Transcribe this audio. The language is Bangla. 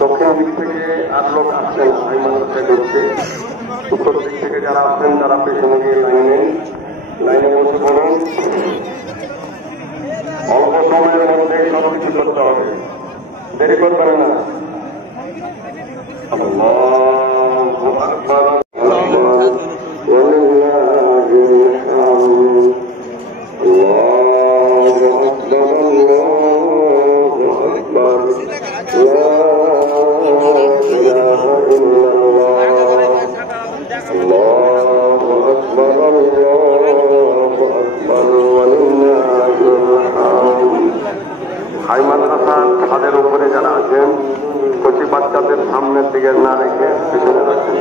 দক্ষিণ দিক থেকে 8 লোক আসছেন, এই মানুষটাই ঢুকছে। উত্তর দিক থেকে যারা আসছেন তারা পেছনে গিয়ে লাইনে বসে পড়ুন। অল্প সময়ের মধ্যে সবকিছু করতে হবে, দেরি করবেন না। আল্লাহু আকবার। হাই মাদ্রাসার ছাদের উপরে যারা আছেন, কচি বাচ্চাদের সামনের দিকে না রেখে পিছনে রাখেন।